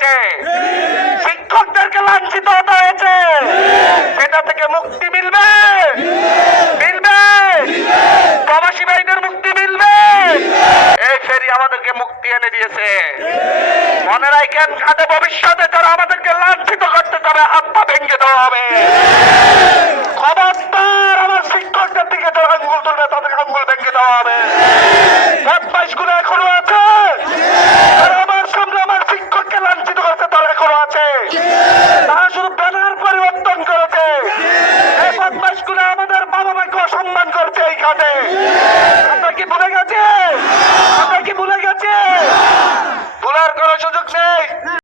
হয়েছে, শিক্ষকদেরকে লাঞ্ছিত হতে হয়েছে, সেটা থেকে মুক্তি মিলবে, মিলবে, প্রবাসী ভাইদের মুক্তি মিলবে। এই ফেরি আমাদেরকে মুক্তি এনে দিয়েছে। মনে রাখেন, ঘাটে ভবিষ্যতে যারা আমাদেরকে লাঞ্ছিত করতে যাবে, হাত পা ভেঙে দেওয়া হবে।